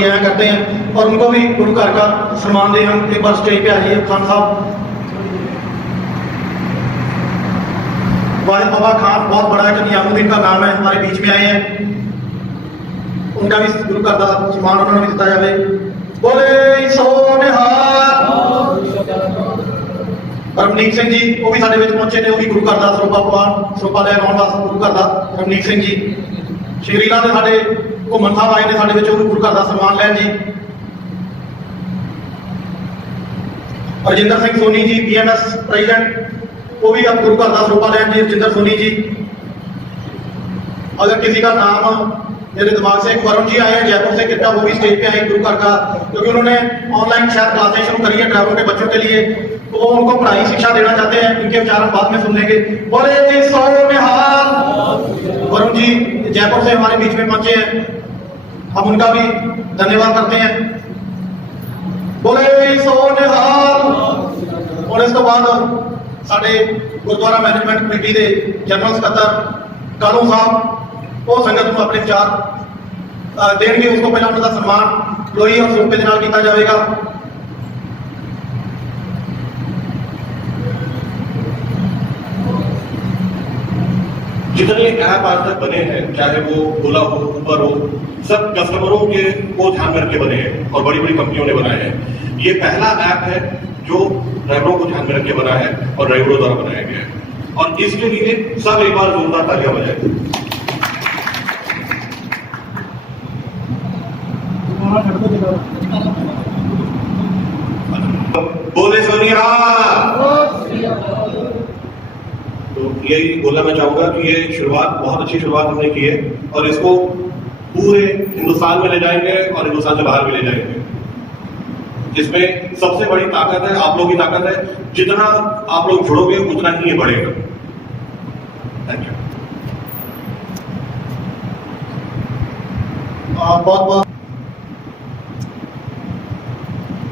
जी आया करते हैं और उनको भी गुरु घर का सम्मान दें। हम एक बार स्टेज पे आ जाइए खान साहब। वाहिद बाबा खान बहुत बड़ा है, नियामुद्दीन का नाम है, हमारे बीच में आए हैं, उनका भी गुरु घर का सम्मान उन्होंने भी दिता जाए। बोले सो निहाल। रमनीक सिंह जी वो भी साडे विच पहुंचे ने, वो भी गुरु घर का सरोपा पवान सरोपा लै आउण वास्ते गुरु घर का रमनीक सिंह जी। श्रीला के साडे घुमन साहब आए ने साडे विच, वो भी गुरु घर का सम्मान लैन जी। रजिंदर सिंह सोनी जी PMS प्रेजिडेंट, वो भी अब गुरु घर का सरोपा लैन जी। रजिंदर सोनी जी। अगर किसी का नाम मेरे दिमाग से, एक वरुण जी आए हैं जयपुर से, कृपया वो भी स्टेज पे आए गुरु घर का, क्योंकि उन्होंने ऑनलाइन शायद क्लासेस शुरू करी है ड्राइवरों के बच्चों के लिए, तो वो उनको पढ़ाई शिक्षा देना चाहते हैं। इनके विचार हम बाद में सुन लेंगे। बोले जी सो निहाल। वरुण जी जयपुर से हमारे बीच में पहुंचे हैं, हम उनका भी धन्यवाद करते हैं। बोले सो निहाल। और इसके बाद साडे गुरुद्वारा मैनेजमेंट कमेटी के जनरल सकत्तर कालू साहब वो संगत को अपने विचार देंगे। उसको पहले उनका सम्मान लोई और सरोपे के नाल किया जाएगा। जितने ऐप आज तक बने हैं, चाहे वो ओला हो, उबर हो, सब कस्टमरों के को ध्यान में रख के बने हैं और बड़ी बड़ी कंपनियों ने बनाए हैं। ये पहला ऐप है जो ड्राइवरों को ध्यान में रख के बना है और ड्राइवरों द्वारा बनाया गया है, और इसके लिए सब एक बार जोरदार तालियां बजाएं। बोले सोनिया। तो यही बोलना मैं चाहूंगा कि ये शुरुआत बहुत अच्छी शुरुआत हमने की है और इसको पूरे हिंदुस्तान में ले जाएंगे और हिंदुस्तान से बाहर भी ले जाएंगे। इसमें सबसे बड़ी ताकत है आप लोगों की ताकत है। जितना आप लोग जुड़ोगे उतना ही ये बढ़ेगा। Thank you. बहुत बहुत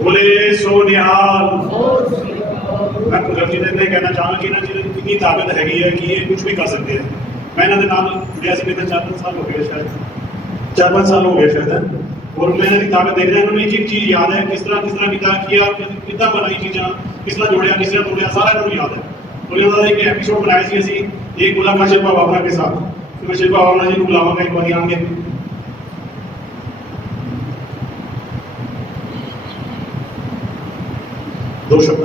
बोले सो निहाल। मैं कुदरत जी ने कहना चाहूँगा कि ना जी इतनी ताकत हैगी है कि ये कुछ भी कर सकते हैं। मैं इन्होंने नाम जुड़िया से 4-5 साल हो गए, शायद 4-5 साल हो गए शायद, और मैंने ताकत देख रहा उन्होंने एक चीज याद है, किस तरह किया, कितना बनाई चीज़ा, किस तरह जोड़िया, किस तरह तोड़िया, सारा इन्होंने याद है। और इन्होंने एक एपिसोड बनाया सी असी एक मुलाकात शिल्पा भावना के साथ, तो मैं शिल्पा भावना जी को बुलावांगा एक बार आगे। दो शब्द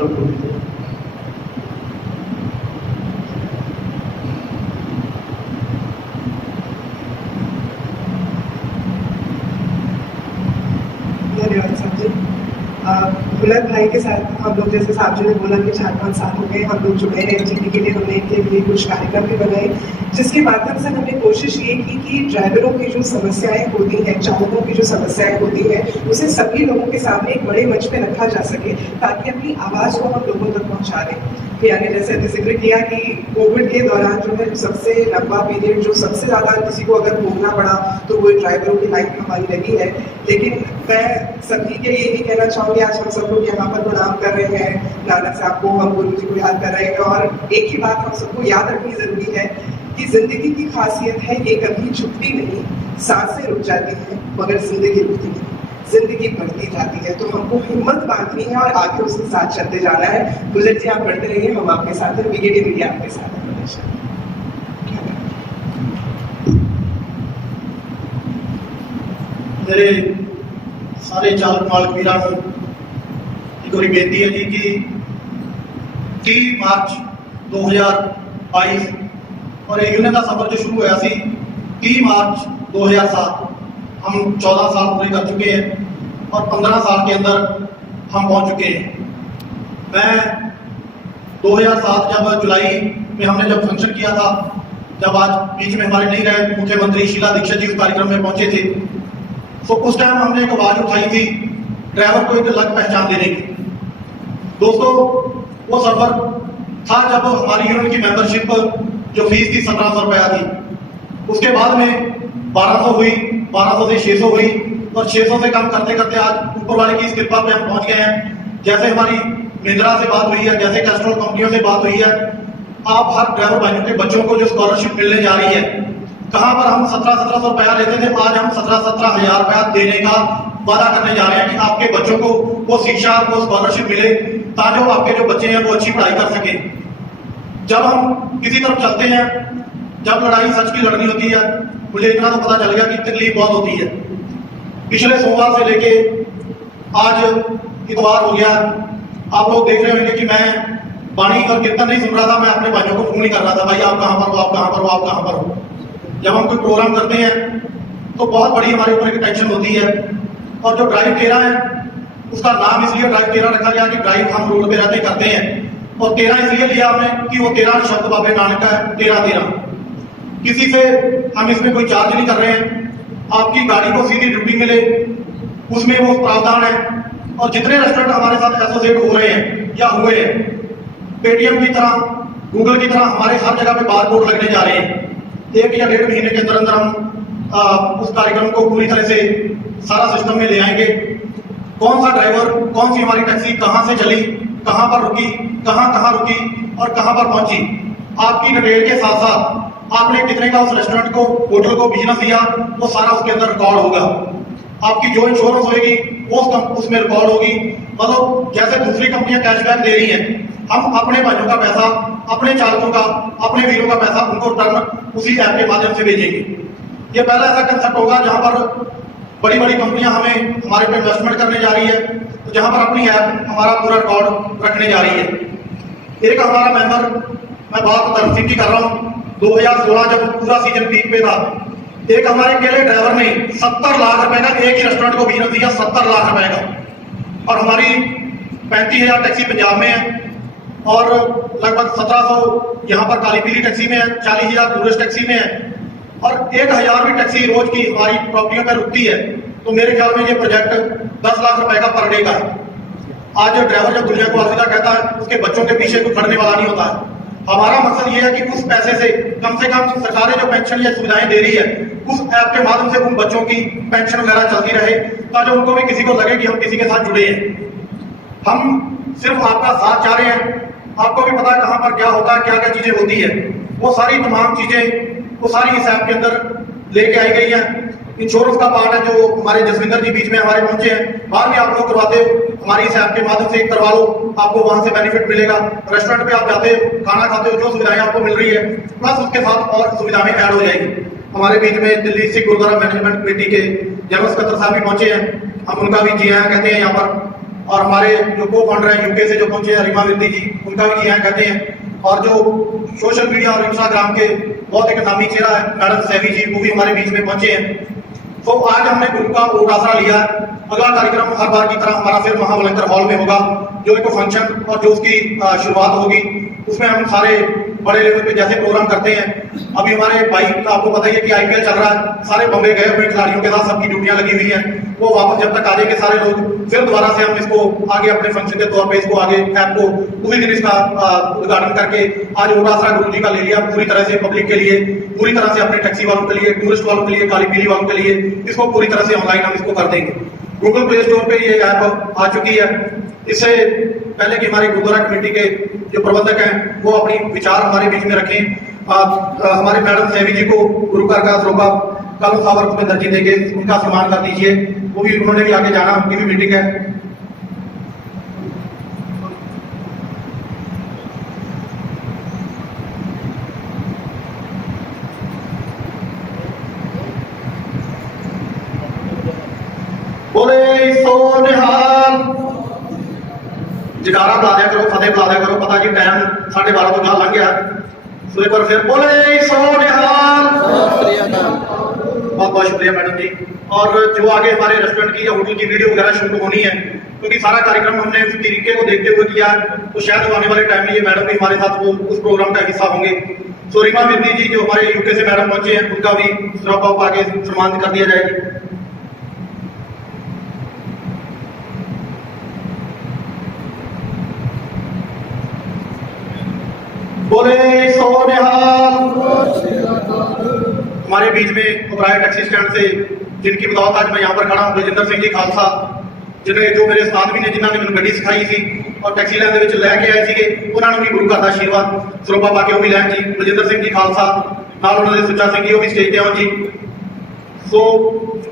बुलंद भाई के साथ हम लोग, जैसे साहब जी ने बोला कि 4-5 साल हो गए हम लोग जुड़े हैं। जीने के लिए हमने इनके लिए कुछ कार्यक्रम भी बनाए, जिसके माध्यम से हमने कोशिश ये की कि ड्राइवरों की जो समस्याएं होती हैं, चालकों की जो समस्याएं होती हैं, उसे सभी लोगों के सामने एक बड़े मंच पे रखा जा सके, ताकि अपनी आवाज़ को हम लोगों तक पहुँचा दें। यानी जैसे अभी जिक्र किया कि कोविड के दौरान जो है सबसे लंबा पीरियड, जो सबसे ज़्यादा किसी को अगर भोगना पड़ा तो वो ड्राइवरों की लाइफ हमारी लगी है। लेकिन मैं सभी के लिए भी कहना चाहूँगी, आज हम सब लोग यहाँ पर प्रणाम कर रहे हैं नानक साहब को, हम गुरु जी को याद कर रहे हैं, और एक ही बात हम सबको याद रखनी जरूरी है कि जिंदगी की खासियत है ये कभी झुकती नहीं, सांसें रुक जाती हैं मगर जिंदगी रुकती नहीं, जिंदगी बढ़ती जाती है। तो हमको हिम्मत बांधनी है और आगे उसके साथ चलते जाना है। गुजर जी आप बढ़ते रहिए, हम आपके साथ हैं, BKT मीडिया आपके साथ है। मेरे सारे चालक मालक वीरां को एक बार बेनती है जी कि 30 मार्च 2022 और ये यूनियन का सफर जो शुरू हुआ सी 30 मार्च 2007, हम 14 साल पूरे कर चुके हैं और 15 साल के अंदर हम पहुंच चुके हैं। मैं 2007 जब जुलाई में हमने जब फंक्शन किया था, जब आज बीच में हमारे नहीं रहे मुख्यमंत्री शीला दीक्षित जी उस कार्यक्रम में पहुंचे थे, तो उस टाइम हमने एक आवाज उठाई थी ड्राइवर को एक अलग पहचान देने की। दोस्तों वो सफर था जब हमारी यूनियन की मेंबरशिप जो फीस थी 1700 रुपया थी, उसके बाद में 1200 हुई, 1200 से 600 हुई और 600 से कम करते करते आज ऊपर वाले की इस कृपा पे हम पहुंच गए हैं। जैसे हमारी महिंद्रा से बात हुई है, जैसे कैस्ट्रॉल कंपनियों से बात हुई है, आप हर ड्राइवर भाइयों के बच्चों को जो स्कॉलरशिप मिलने जा रही है, कहां पर हम 1700 रुपया लेते थे, आज हम 17,000 रुपया देने का वादा करने जा रहे हैं कि आपके बच्चों को वो शिक्षा, वो स्कॉलरशिप मिले ताकि आपके जो बच्चे हैं वो अच्छी पढ़ाई कर सकें। जब हम किसी तरफ चलते हैं, जब लड़ाई सच की लड़नी होती है, मुझे इतना तो पता चल गया कि तकलीफ बहुत होती है। पिछले सोमवार से लेके आज इतवार हो गया, आप लोग देख रहे होंगे कि मैं वाणी और कीर्तन नहीं सुन रहा था, मैं अपने भाइयों को फोन नहीं कर रहा था, भाई आप कहाँ पर हो, आप कहाँ पर हो, आप कहाँ पर हो। जब हम कोई प्रोग्राम करते हैं तो बहुत बड़ी हमारे ऊपर एक टेंशन होती है। और जो ड्राइव 13 है उसका नाम इसलिए ड्राइव 13 रखा गया कि ड्राइव हम रोड पे रहते करते हैं, और 13 इसलिए लिया हमने कि वो 13 शब्द बाबे नानक का है, 13-13। किसी से हम इसमें कोई चार्ज नहीं कर रहे हैं। आपकी गाड़ी को सीधी ड्यूटी मिले उसमें वो प्रावधान है। और जितने रेस्टोरेंट हमारे साथ एसोसिएट हो रहे हैं या हुए हैं, पेटीएम की तरह, गूगल की तरह हमारे हर जगह पे बार कोड लगने जा रहे हैं। 1 या 1.5 महीने के अंदर अंदर हम उस कार्यक्रम को पूरी तरह से सारा सिस्टम में ले आएंगे। कौन सा ड्राइवर, कौन सी हमारी टैक्सी कहां से चली, कहां पर रुकी, कहां रुकी और कहां पर पहुंची, आपकी डिटेल के साथ साथ आपने कितने का उस रेस्टोरेंट को, होटल को बिजनेस दिया, वो सारा उसके अंदर रिकॉर्ड होगा। आपकी जो इंश्योरेंस होगी वो उसमें रिकॉर्ड होगी। मतलब जैसे दूसरी कंपनियां कैशबैक दे रही हैं, हम अपने भाइयों का पैसा, अपने चालकों का, अपने वीरों का पैसा उनको रिटर्न उसी ऐप के माध्यम से भेजेंगे। ये पहला ऐसा कंसेप्ट होगा जहां पर बड़ी बड़ी कंपनियां हमें हमारे पे इन्वेस्टमेंट करने जा रही है, तो जहां पर अपनी ऐप हमारा पूरा रिकॉर्ड रखने जा रही है। एक हमारा मेंबर, मैं बात धर्म सिंह की कर रहा हूँ, 2016 जब पूरा सीजन पीक पे था, एक हमारे अकेले ड्राइवर ने 70 लाख रुपए का एक ही रेस्टोरेंट को बिजनेस दिया, 70 लाख रुपए का। और हमारी 35,000 टैक्सी पंजाब में है और लगभग 1700 यहाँ पर काली पीली टैक्सी में है, 40,000 टूरिस्ट टैक्सी में है और 1,000 भी टैक्सी रोज की हमारी प्रॉपर्टियों पर रुकती है। तो मेरे ख्याल में ये प्रोजेक्ट 10 लाख रुपए का पर डे का है। आज जो ड्राइवर जब दुनिया को अलविदा कहता है, उसके बच्चों के पीछे कोई खड़ने वाला नहीं होता है। हमारा मकसद ये है कि उस पैसे से कम सरकारें जो पेंशन या सुविधाएं दे रही है, उस ऐप के माध्यम से उन बच्चों की पेंशन वगैरह चलती रहे, ताकि उनको भी किसी को लगे कि हम किसी के साथ जुड़े हैं। हम सिर्फ आपका साथ चाह रहे हैं। आपको भी पता है कहां पर क्या होता है, क्या क्या चीजें होती है, वो सारी तमाम चीजें वो सारी इस ऐप के अंदर लेके आई गई है। इंश्योरेंस का पार्ट है जो हमारे जसविंदर जी बीच में हमारे पहुंचे हैं, बाहर भी आप लोग करवाते हो, हमारी इस ऐप के माध्यम से करवा लो, आपको वहां से बेनिफिट मिलेगा। रेस्टोरेंट पे आप जाते हो, खाना खाते हो, जो सुविधाएं आपको मिल रही है, प्लस उसके साथ और सुविधाएं ऐड हो जाएगी। हमारे बीच में दिल्ली सिख गुरुद्वारा मैनेजमेंट कमेटी के जनरल सेक्रेटरी साहब भी पहुंचे हैं, हम उनका भी जी आया कहते हैं यहाँ पर। और हमारे जो को फाउंडर हैं यूके से जो पहुंचे हैं, रीमा विद्दी जी, उनका भी जी आया कहते हैं। और जो सोशल मीडिया और इंस्टाग्राम के बहुत एक नामी चेहरा है मैडम सेवी जी, वो भी हमारे बीच में पहुंचे हैं। तो आज हमने गुरु का वोट आसरा लिया है। अगला कार्यक्रम हर बार की तरह हमारा फिर महावलंकर हॉल में होगा, जो एक फंक्शन और जो उसकी शुरुआत होगी, उसमें हम सारे बड़े लेवल पे जैसे प्रोग्राम करते हैं। अभी हमारे भाई आपको पता ही है कि आईपीएल चल रहा है, सारे बम्बे गए हुए खिलाड़ियों के साथ सबकी ड्यूटियां लगी हुई हैं। वो वापस जब तक आ जाएंगे सारे लोग, फिर दोबारा से हम इसको आगे अपने फंक्शन के तौर पे इसको आगे ऐप को उसी दिन इसका उद्घाटन करके आज वोट आसरा गुरु जी का ले लिया पूरी तरह से पब्लिक के लिए, पूरी तरह से अपने टैक्सी वालों के लिए, टूरिस्ट वालों के लिए, काली पीली वालों के लिए, इसको पूरी तरह से ऑनलाइन हम इसको कर देंगे। गूगल प्ले स्टोर पे ये ऐप आ चुकी है। इससे पहले कि हमारे गुरुद्वारा कमेटी के जो प्रबंधक हैं वो अपनी विचार हमारे बीच में रखें। हमारे मैडम सेवी जी को गुरु घर का श्रोभा कालू सावर में दर्जी देके उनका सम्मान कर दीजिए, वो भी उन्होंने भी आगे जाना, उनकी भी मीटिंग है। बोले सो निहाल, जगारा बुला दिया करो, फतेह बुला दिया करो, पता जी टाइम 12:30 तो गल लंघ गया। सो एक बार फिर बोले सो निहाल। बहुत बहुत शुक्रिया मैडम जी। और जो आगे हमारे रेस्टोरेंट की या होटल की वीडियो वगैरह शूट होनी है, क्योंकि सारा कार्यक्रम हमने उस तरीके को देखते हुए किया, तो शायद आने वाले टाइम में ये मैडम भी हमारे साथ वो उस प्रोग्राम का हिस्सा होंगे। सो रीमा विद्दी जी जो हमारे यूके से मैडम पहुंचे हैं, उनका भी श्रद्धा आगे सम्मान कर दिया जाएगी। बोले सो निहाल। हमारे बीच में उबराए टैक्सी स्टैंड से जिनकी बदौलत आज मैं यहाँ पर खड़ा हूँ, बलजिंदर सिंह जी खालसा, जिन्हें जो मेरे साथ भी ने, जिन्होंने मैंने गड्डी सिखाई थी और टैक्सी लैन के लैके आए थे, उन्होंने भी गुरु घर का आशीर्वाद ਸਰੋਪਾ पा के वो भी लैन जी। बलजिंदर सिंह जी खालसा नाल उन्होंने सुच्चा सिंह जी वो भी स्टेज पे आओ जी। ਸੋ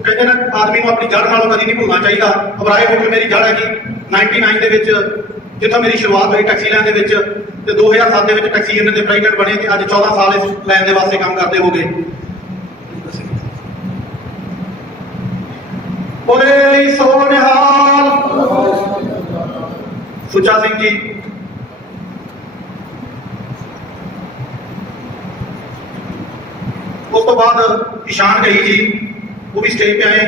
ਕਹਿੰਦੇ ਨੇ ਆਦਮੀ ਨੂੰ ਆਪਣੀ ਜੜ ਨਾਲੋਂ ਕਦੀ ਨਹੀਂ ਭੁੱਲਣਾ ਚਾਹੀਦਾ। ਅਬਰਾਏ ਹੋਟਲ ਮੇਰੀ ਜੜ ਹੈਗੀ 99 ਦੇ ਵਿੱਚ, ਜਿੱਥੋਂ ਮੇਰੀ ਸ਼ੁਰੂਆਤ ਹੋਈ ਟੈਕਸੀ ਲੈਣ ਦੇ ਵਿੱਚ, ਤੇ 2007 ਦੇ ਵਿੱਚ ਟੈਕਸੀ ਯੂਨੀਅਨ ਦੇ ਪ੍ਰੈਜ਼ੀਡੈਂਟ ਬਣੇ ਤੇ ਅੱਜ 14 ਸਾਲ ਇਸ ਲਾਈਨ ਦੇ ਵਾਸਤੇ ਕੰਮ ਕਰਦੇ ਹੋ ਗਏ। ਬੋਲੇ ਸੋ ਨਿਹਾਲ। ਸੁੱਚਾ ਸਿੰਘ ਜੀ, ਉਸ ਤੋਂ बाद ईशान गई जी, वो भी स्टेज पे आए।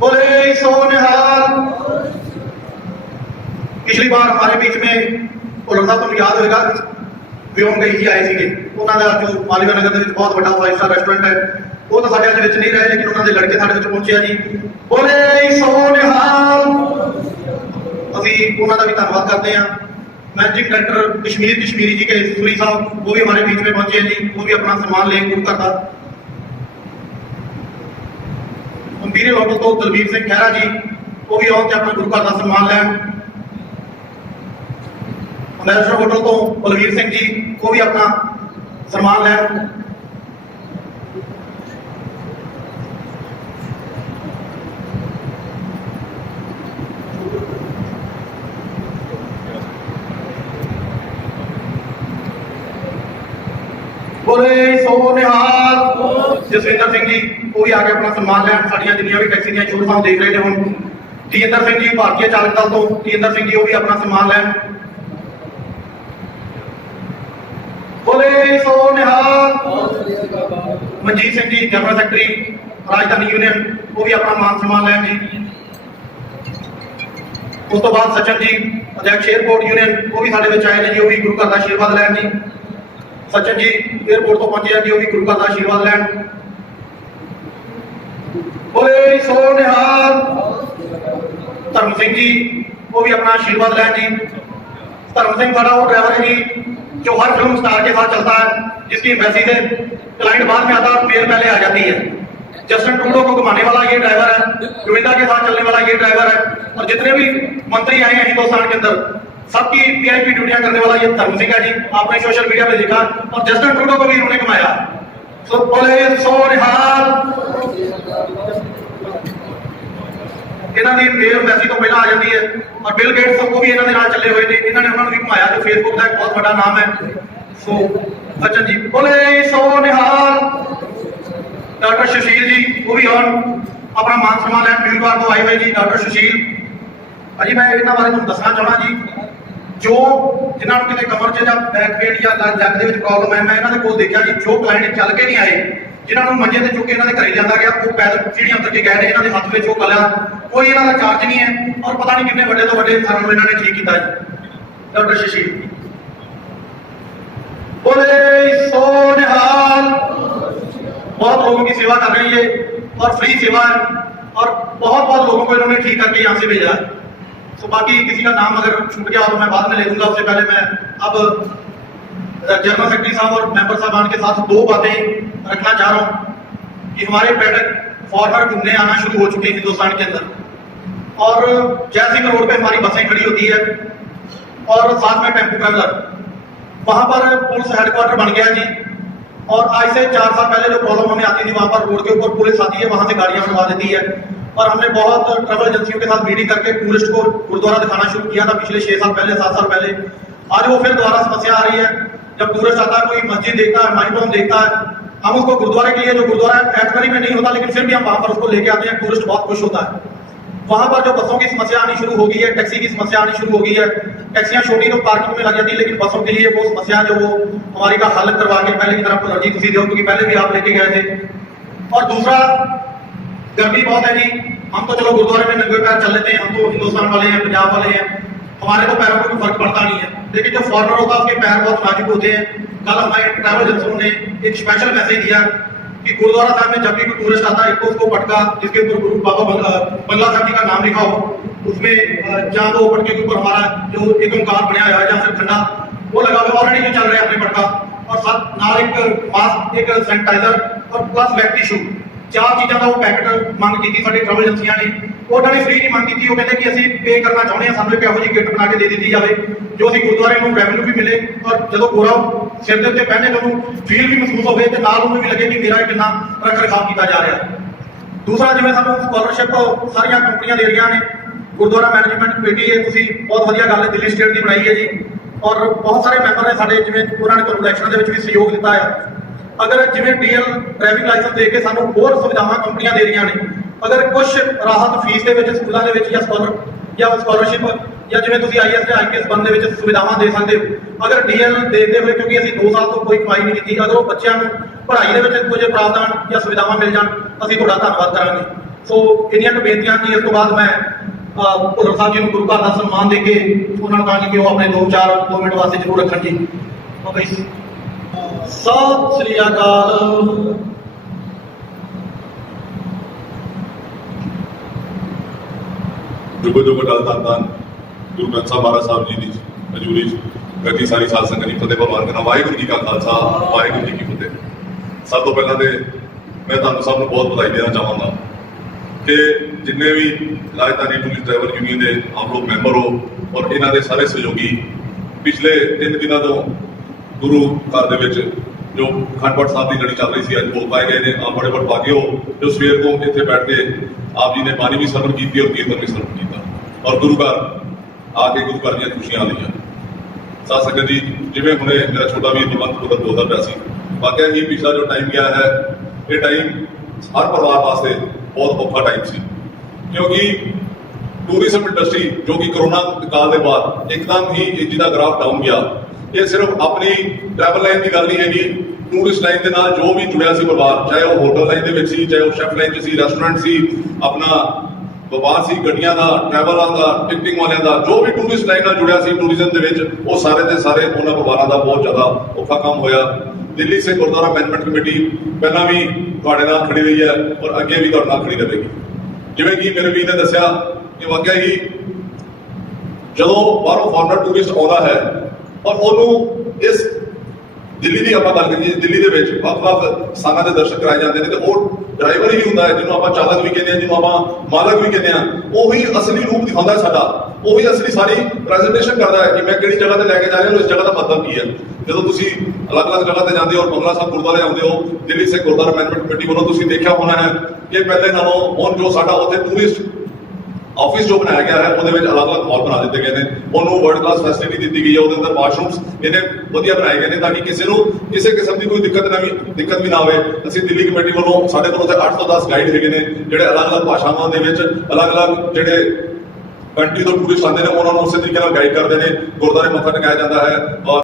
बोले सो निहाल। पिछली बार हमारे बीच में भुल्लर साहब तुम याद होगा व्योम गई जी आए थे, उन्होंने जो मालिका नगर के बहुत बड़ा 5 स्टार रेस्टोरेंट है वो तो साढ़े अज नहीं रहे, लेकिन उन्होंने लड़के साढ़े पहुंचे जी। बोले सो निहाल। अभी उन्होंने भी धन्यवाद करते हैं। मैनेजिंग डायरेक्टर कश्मीरी जी के सूरी साहब, वो भी हमारे बीच में पहुंचे हैं जी, वो भी अपना सम्मान ले गुरु करता। इंपीरियल होटल तो दलबीर सिंह खैरा जी, वो भी आते अपना गुरु घर का सम्मान लैन। अमेरिका होटल तो बलवीर सिंह जी, वो भी अपना सम्मान लैन। बोले सो निहाल। जसविंदर सिंह जी, वो भी आके अपना सम्मान लैन। साड़ियां जिन्नियां भी टैक्सी दी छूट हम देख रहे हैं हम। तेजिंदर सिंह जी भारतीय चालक दल तो, तेजिंदर सिंह जी वो भी अपना सम्मान लैन। बोले सो निहाल। मनजीत सिंह जी जनरल सैकटरी राजधानी यूनियन, वो भी अपना मान सम्मान लैन जी। उस तो बाद सचिन जी अध्यक्ष एयरपोर्ट यूनियन, वो भी साढ़े आए ने जी, वो भी गुरु घर का आशीर्वाद लैन जी। सचिन जी एयरपोर्ट तो पहुंचे जी, वो भी गुरु घर का आशीर्वाद लैन। बोले सो निहाल। धर्म सिंह जी, वो भी अपना आशीर्वाद लैन जी। धर्म सिंह सारा वो ड्राइवर है जी जो हर फिल्म स्टार के साथ चलता है, जिसकी एम्बेसी से क्लाइंट बाद में आता है, मेल पहले आ जाती है। जस्टिन ट्रूडो को घुमाने वाला ये ड्राइवर है, गोविंदा के साथ चलने वाला ये ड्राइवर है, और जितने भी मंत्री आए हैं हिंदुस्तान के अंदर सबकी वीआईपी ड्यूटियां करने वाला ये धर्म सिंह है जी। आपने सोशल मीडिया पे देखा, और जस्टिन ट्रूडो को भी इन्होंने घुमाया। सो बोले सो निहाल। इन्होंने मेल एम्बेसी तो पहला आ जाती है, और बिल गेट्स को भी इन्होंने नाल चले हुए ने, इन्होंने उन्होंने भी घुमाया जो फेसबुक का एक बहुत बड़ा नाम है। सो सचिन जी, बोले सो निहाल। डॉक्टर सुशील जी, वो भी ऑन अपना मान सम्मान लैन वीरवार को आए हुए जी। डॉक्टर सुशील अजी, मैं इन्होंने बारे तुम दसना चाहना जी, जो जिन्होंने कितने कमर च बैक पेन या लग के प्रॉब्लम है, मैं इन्होंने को देखा जी, जो क्लाइंट चल के नहीं आए, जिन्होंने मंजे से चुके इन्होंने घरे जाता गया, वो पैदल सीढ़ियां उतर के गए हैं, इन्होंने हाथ में वो कला कोई इन्होंने चार्ज नहीं है, और पता नहीं कितने बड़े तो बड़े सारे इन्होंने ठीक किया जी। डॉक्टर सुशील बोले सो निहाल। बहुत लोगों की सेवा कर रही है और फ्री सेवा है, और बहुत लोगों को इन्होंने ठीक करके यहाँ से भेजा है। तो बाकी किसी का नाम अगर छूट गया तो मैं बाद में ले लूंगा। उससे पहले मैं अब जनरल सेक्रेटरी साहब और मेंबर साहबान के साथ दो बातें रखना चाह रहा हूँ कि हमारे पर्यटक फॉरवर्ड घूमने आना शुरू हो चुके हैं हिंदुस्तान के अंदर, और जयसिंह रोड पे हमारी बसें खड़ी होती है, और साथ में टेम्पो ट्रैवलर। वहां पर पुलिस हेडक्वार्टर बन गया जी, और आज से 4 साल पहले जो प्रॉब्लम हमें आती थी, वहां पर रोड के ऊपर पुलिस आती है, वहां से गाड़ियां उठवा देती है, और हमने बहुत ट्रैवल एजेंसियों के साथ मीटिंग करके टूरिस्ट को गुरुद्वारा दिखाना शुरू किया था पिछले 6 साल पहले, 7 साल पहले। आज वो फिर दोबारा समस्या आ रही है। जब टूरिस्ट आता है, कोई मस्जिद देखता है, माइटोम देखता है, हम उसको गुरुद्वारे के लिए, जो गुरुद्वारा कैटेगरी में नहीं होता, लेकिन फिर भी हम वहां पर उसको लेके आते हैं, टूरिस्ट बहुत खुश होता है। वहां पर जो बसों की समस्या आनी शुरू हो गई है, टैक्सी की समस्या आनी शुरू हो गई है। टैक्सियां छोटी तो पार्किंग में लग जाती है, लेकिन बसों के लिए वो समस्या जो वो हमारी का हल करवा के पहले की तरफ एनर्जी तुसी दो, क्योंकि पहले भी आप लेके गए थे। और दूसरा, गर्मी बहुत है जी, हम तो चलो गुरुद्वारे में नंगे पैर चल लेते हैं, हम तो हिंदुस्तान वाले हैं, पंजाब वाले हैं, हमारे तो पैरों को कोई फर्क पड़ता नहीं है, लेकिन जो फॉरनर होता है उसके पैर बहुत नाजुक होते हैं। कल हमारे ट्रैवल एजेंसियों ने एक स्पेशल मैसेज दिया कि गुरुद्वारा साहब में जब भी कोई टूरिस्ट आता है, एक उसको पटका जिसके ऊपर गुरु बाबा बंगला साहब जी का नाम लिखा हो, उसमें जहाँ वो पटके के ऊपर हमारा जो एक ओंकार बनाया हुआ है, जहाँ से ठंडा वो लगा हुआ ऑलरेडी जो चल रहे हैं अपने पटका, और साथ नाल एक मास्क, एक सैनिटाइजर और प्लस वेट टिश्यू, 4 चीज़ों का वो पैकेट मांग की थी साडी ट्रैवल एजेंसियां ने। उन्होंने फ्री नहीं मांगी थी, वो कहते कि ਅਸੀਂ पे करना चाहते हैं, ਸਾਨੂੰ ਇੱਕ ਇਹੋ ਜਿਹੀ ਕਿੱਟ ਬਣਾ ਕੇ ਦੇ ਦਿੱਤੀ ਜਾਵੇ ਜੋ ਅਸੀਂ ਗੁਰਦੁਆਰੇ ਨੂੰ ਰੈਵਨਿਊ ਵੀ ਮਿਲੇ, ਔਰ ਜਦੋਂ ਪੂਰਾ ਸਿਰ ਦੇ ਉੱਤੇ ਪਹਿਨੇ ਤੁਹਾਨੂੰ ਫੀਲ ਵੀ ਮਹਿਸੂਸ ਹੋਵੇ, ਤੇ ਨਾਲ ਉਹਨੂੰ ਵੀ ਲੱਗੇ ਕਿ ਮੇਰਾ ਕਿੰਨਾ ਰੱਖ ਰਖਾਵ ਕੀਤਾ ਜਾ ਰਿਹਾ। ਦੂਸਰਾ ਜਿਵੇਂ ਸਾਨੂੰ ਸਕਾਲਰਸ਼ਿਪ ਸਾਰੀਆਂ ਕੰਪਨੀਆਂ ਦੇ ਰਹੀਆਂ ਨੇ, ਗੁਰਦੁਆਰਾ ਮੈਨੇਜਮੈਂਟ ਕਮੇਟੀ ਹੈ, ਤੁਸੀਂ ਬਹੁਤ ਵਧੀਆ ਗੱਲ ਹੈ ਦਿੱਲੀ ਸਟੇਟ ਦੀ ਬਣਾਈ ਹੈ ਜੀ, ਔਰ ਬਹੁਤ ਸਾਰੇ ਮੈਂਬਰ ਨੇ ਸਾਡੇ, ਜਿਵੇਂ ਉਹਨਾਂ ਨੇ ਤੁਹਾਨੂੰ ਇਲੈਕਸ਼ਨਾਂ ਦੇ ਵਿੱਚ ਵੀ ਸਹਿਯੋਗ ਦਿੱਤਾ ਹੈ। ਅਗਰ ਜਿਵੇਂ ਡੀਐਲ ਡਰਾਈਵਿੰਗ ਲਾਇਸੈਂਸ ਦੇ ਕੇ ਸਾਨੂੰ ਹੋਰ ਸੁਵਿਧਾਵਾਂ ਕੰਪਨੀਆਂ ਦੇ ਰਹੀਆਂ ਨੇ, ਅਗਰ ਕੁਝ ਰਾਹਤ ਫੀਸ ਦੇ ਵਿੱਚ ਸਕੂਲਾਂ ਦੇ ਵਿੱਚ ਜਾਂ ਸਕਾਲਰਸ਼ਿਪ ਜਾਂ ਜਿਵੇਂ ਤੁਸੀਂ ਆਈਐਸ ਜਾਂ ਆਈਪੀਐਸ ਬਣਨ ਦੇ ਵਿੱਚ ਸੁਵਿਧਾਵਾਂ ਦੇ ਸਕਦੇ ਹੋ, ਅਗਰ ਡੀਐਲ ਦੇਦੇ ਹੋਏ, ਕਿਉਂਕਿ ਅਸੀਂ 2 ਸਾਲ ਤੋਂ ਕੋਈ ਕਮਾਈ ਨਹੀਂ ਕੀਤੀ, ਅਗਰ ਉਹ ਬੱਚਿਆਂ ਨੂੰ ਪੜ੍ਹਾਈ ਦੇ ਵਿੱਚ ਕੁਝ ਪ੍ਰਾਵਧਾਨ ਜਾਂ ਸੁਵਿਧਾਵਾਂ ਮਿਲ ਜਾਣ, ਅਸੀਂ ਤੁਹਾਡਾ ਧੰਨਵਾਦ ਕਰਾਂਗੇ। ਸੋ ਇੰਨੀਆਂ ਕੁ ਬੇਨਤੀਆਂ ਕਿ ਇਸ ਤੋਂ ਬਾਅਦ ਮੈਂ ਭੁੱਲਰ ਸਾਹਿਬ ਜੀ ਨੂੰ ਗੁਰੂ ਘਰ ਦਾ ਸਨਮਾਨ ਦੇ ਕੇ ਉਹਨਾਂ ਨੂੰ ਕਹਾਂਗੇ ਕਿ ਉਹ ਆਪਣੇ 2 ਮਿੰਟ ਵਾਸਤੇ ਜ਼ਰੂਰ ਰੱਖਣ ਜੀ। ਓਕੇ, ਸਤਿ ਸ੍ਰੀ ਅਕਾਲ। ਜੁਗੋ ਜੁਗੋ ਡਲ ਧੰਨ ਧੰਨ ਗੁਰੂ ਗ੍ਰੰਥ ਸਾਹਿਬ ਮਹਾਰਾਜ ਸਾਹਿਬ ਜੀ ਦੀ ਹਜ਼ੂਰੀ 'ਚ ਬੈਠੀ ਸਾਰੀ ਸਾਧ ਸੰਗਤ ਦੀ ਫਤਿਹ ਪ੍ਰਵਾਨ ਕਰਨਾ। ਵਾਹਿਗੁਰੂ ਜੀ ਕਾ ਖਾਲਸਾ, ਵਾਹਿਗੁਰੂ ਜੀ ਕੀ ਫਤਿਹ। ਸਭ ਤੋਂ ਪਹਿਲਾਂ ਤੇ ਮੈਂ ਤੁਹਾਨੂੰ ਸਭ ਨੂੰ ਬਹੁਤ ਵਧਾਈ ਦੇਣਾ ਚਾਹਾਂਗਾ ਕਿ ਜਿੰਨੇ ਵੀ ਰਾਜਧਾਨੀ ਪੁਲਿਸ ਡਰਾਈਵਰ ਯੂਨੀਅਨ ਦੇ ਆਪ ਲੋਕ ਮੈਂਬਰ ਹੋ ਔਰ ਇਹਨਾਂ ਦੇ ਸਾਰੇ ਸਹਿਯੋਗੀ ਪਿਛਲੇ 3 ਦਿਨਾਂ ਤੋਂ ਗੁਰੂ ਘਰ ਦੇ ਵਿੱਚ ਜੋ ਅਖੰਡ ਪਾਠ ਸਾਹਿਬ ਦੀ ਲੜੀ ਚੱਲ ਰਹੀ ਸੀ, ਅੱਜ ਭੋਗ ਪਾਏ ਗਏ ਨੇ। ਆਪ ਬੜੇ ਭਾਗੇ ਹੋ ਜੋ ਸਵੇਰ ਤੋਂ ਇੱਥੇ ਬੈਠ ਕੇ ਆਪ ਜੀ ਨੇ ਬਾਣੀ ਵੀ ਸਰਵਣ ਕੀਤੀ ਔਰ ਕੀਰਤਨ ਵੀ ਸਰਵਣ ਕੀਤਾ ਔਰ ਗੁਰੂ ਘਰ ਆ ਕੇ ਗੁਰੂ ਘਰ ਦੀਆਂ ਖੁਸ਼ੀਆਂ ਲਈਆਂ। ਸਾਧ ਸੰਗਤ ਜੀ, ਜਿਵੇਂ ਹੁਣੇ ਮੇਰਾ ਛੋਟਾ ਵੀਰ ਨਿਬੰਧ ਪੁੱਤਰ ਬੋਲਦਾ ਪਿਆ ਸੀ, ਵਾਕਿਆ ਹੀ ਪਿਛਲਾ ਜੋ ਟਾਈਮ ਗਿਆ ਹੈ, ਇਹ ਟਾਈਮ ਹਰ ਪਰਿਵਾਰ ਵਾਸਤੇ ਬਹੁਤ ਔਖਾ ਟਾਈਮ ਸੀ, ਕਿਉਂਕਿ ਟੂਰਿਜ਼ਮ ਇੰਡਸਟਰੀ ਜੋ ਕਿ ਕਰੋਨਾ ਕਾਲ ਦੇ ਬਾਅਦ ਇੱਕਦਮ ਹੀ ਜਿਹਦਾ ਗ੍ਰਾਫ ਡਾਊਨ ਗਿਆ। ਇਹ ਸਿਰਫ ਆਪਣੀ ਟਰੈਵਲ ਲਾਈਨ ਦੀ ਗੱਲ ਨਹੀਂ ਹੈਗੀ, ਟੂਰਿਸਟ ਲਾਈਨ ਦੇ ਨਾਲ ਜੋ ਵੀ ਜੁੜਿਆ ਸੀ ਪਰਿਵਾਰ, ਚਾਹੇ ਉਹ ਹੋਟਲ ਲਾਈਨ ਦੇ ਵਿੱਚ ਸੀ, ਚਾਹੇ ਉਹ ਸ਼ੈਫ ਲਾਈਨ 'ਚ ਸੀ, ਰੈਸਟੋਰੈਂਟ ਸੀ, ਆਪਣਾ ਵਪਾਰ ਸੀ, ਗੱਡੀਆਂ ਦਾ, ਟਰੈਵਲਾਂ ਦਾ, ਟਿਕਟਿੰਗ ਵਾਲਿਆਂ ਦਾ, ਜੋ ਵੀ ਟੂਰਿਸਟ ਲਾਈਨ ਨਾਲ ਜੁੜਿਆ ਸੀ ਟੂਰਿਜ਼ਮ ਦੇ ਵਿੱਚ, ਉਹ ਸਾਰੇ ਦੇ ਸਾਰੇ ਉਹਨਾਂ ਪਰਿਵਾਰਾਂ ਦਾ ਬਹੁਤ ਜ਼ਿਆਦਾ ਔਖਾ ਕੰਮ ਹੋਇਆ। ਦਿੱਲੀ ਸੇ ਗੁਰਦੁਆਰਾ ਮੈਨੇਜਮੈਂਟ ਕਮੇਟੀ ਪਹਿਲਾਂ ਵੀ ਤੁਹਾਡੇ ਨਾਲ ਖੜੀ ਰਹੀ ਹੈ ਔਰ ਅੱਗੇ ਵੀ ਤੁਹਾਡੇ ਨਾਲ ਖੜੀ ਰਹੇਗੀ। ਜਿਵੇਂ ਕਿ ਮੇਰੇ ਵੀਰ ਨੇ ਦੱਸਿਆ ਕਿ ਵਾਕਿਆ ਹੀ ਜਦੋਂ ਬਾਹਰੋਂ ਫੋਰਨਰ ਟੂਰਿਸਟ ਆਉਂਦਾ ਹੈ ਔਰ ਉਹਨੂੰ ਇਸ ਦਿੱਲੀ ਦੀ ਆਪਾਂ ਗੱਲ ਕਰੀਏ, ਦਿੱਲੀ ਦੇ ਵਿੱਚ ਵੱਖ-ਵੱਖ ਸਥਾਨਾਂ ਦੇ ਦਰਸ਼ਨ ਕਰਾਏ ਜਾਂਦੇ ਨੇ, ਤੇ ਉਹ ਡਰਾਈਵਰ ਹੀ ਹੁੰਦਾ ਹੈ ਜਿਹਨੂੰ ਆਪਾਂ ਚਾਲਕ ਵੀ ਕਹਿੰਦੇ ਹਾਂ, ਜਿਹਨੂੰ ਆਪਾਂ ਮਾਲਕ ਵੀ ਕਹਿੰਦੇ ਹਾਂ। ਉਹੀ ਅਸਲੀ ਰੂਪ ਦਿਖਾਉਂਦਾ ਹੈ ਸਾਡਾ, ਉਹੀ ਅਸਲੀ ਸਾਰੀ ਪ੍ਰੈਜੈਂਟੇਸ਼ਨ ਕਰਦਾ ਹੈ ਕਿ ਮੈਂ ਕਿਹੜੀ ਜਗ੍ਹਾ ਤੇ ਲੈ ਕੇ ਜਾ ਰਿਹਾ ਹਾਂ, ਇਸ ਜਗ੍ਹਾ ਦਾ ਮਤਲਬ ਕੀ ਹੈ। ਜਦੋਂ ਤੁਸੀਂ ਅਲੱਗ-ਅਲੱਗ ਜਗ੍ਹਾ ਤੇ ਜਾਂਦੇ ਹੋ ਔਰ ਬੰਗਲਾ ਸਾਹਿਬ ਗੁਰਦੁਆਰੇ ਆਉਂਦੇ ਹੋ, ਦਿੱਲੀ ਸੇ ਗੁਰਦੁਆਰਾ ਮੈਨੇਜਮੈਂਟ ਕਮੇਟੀ ਵੱਲੋਂ ਤੁਸੀਂ ਦੇਖਿਆ ਹੋਣਾ ਹੈ ਕਿ ਪਹਿਲੇ ਨਾਲੋਂ ਹੁਣ ਜੋ ਸਾਡਾ ਉੱਥੇ ਟੂਰਿਸਟ ਆਫਿਸ ਜੋ ਬਣਾਇਆ ਗਿਆ ਹੈ, ਉਹਦੇ ਵਿੱਚ ਅਲੱਗ-ਅਲੱਗ ਹਾਲ ਬਣਾ ਦਿੱਤੇ ਗਏ ਨੇ, ਉਹਨੂੰ ਵਰਲਡ ਕਲਾਸ ਫੈਸਿਲਿਟੀ ਦਿੱਤੀ ਗਈ ਹੈ, ਉਹਦੇ ਅੰਦਰ ਵਾਸ਼ਰੂਮਸ ਇਹਨੇ ਵਧੀਆ ਬਣਾਏ ਗਏ ਨੇ ਤਾਂ ਕਿ ਕਿਸੇ ਨੂੰ ਕਿਸੇ ਕਿਸਮ ਦੀ ਕੋਈ ਦਿੱਕਤ ਵੀ ਨਾ ਆਵੇ। ਅਸੀਂ ਦਿੱਲੀ ਕਮੇਟੀ ਵੱਲੋਂ ਸਾਡੇ ਕੋਲ ਉੱਥੇ 8 ਤੋਂ 10 ਗਾਈਡ ਹੈਗੇ ਨੇ, ਜਿਹੜੇ ਅਲੱਗ-ਅਲੱਗ ਭਾਸ਼ਾਵਾਂ ਦੇ ਵਿੱਚ ਅਲੱਗ-ਅਲੱਗ ਜਿਹੜੇ ਕੰਟਰੀ ਤੋਂ ਟੂਰਿਸਟ ਆਉਂਦੇ ਨੇ ਉਹਨਾਂ ਨੂੰ ਉਸੇ ਤਰੀਕੇ ਨਾਲ ਗਾਈਡ ਕਰਦੇ ਨੇ। ਗੁਰਦੁਆਰੇ ਮੱਥਾ ਟੇਕਾਇਆ ਜਾਂਦਾ ਹੈ ਔਰ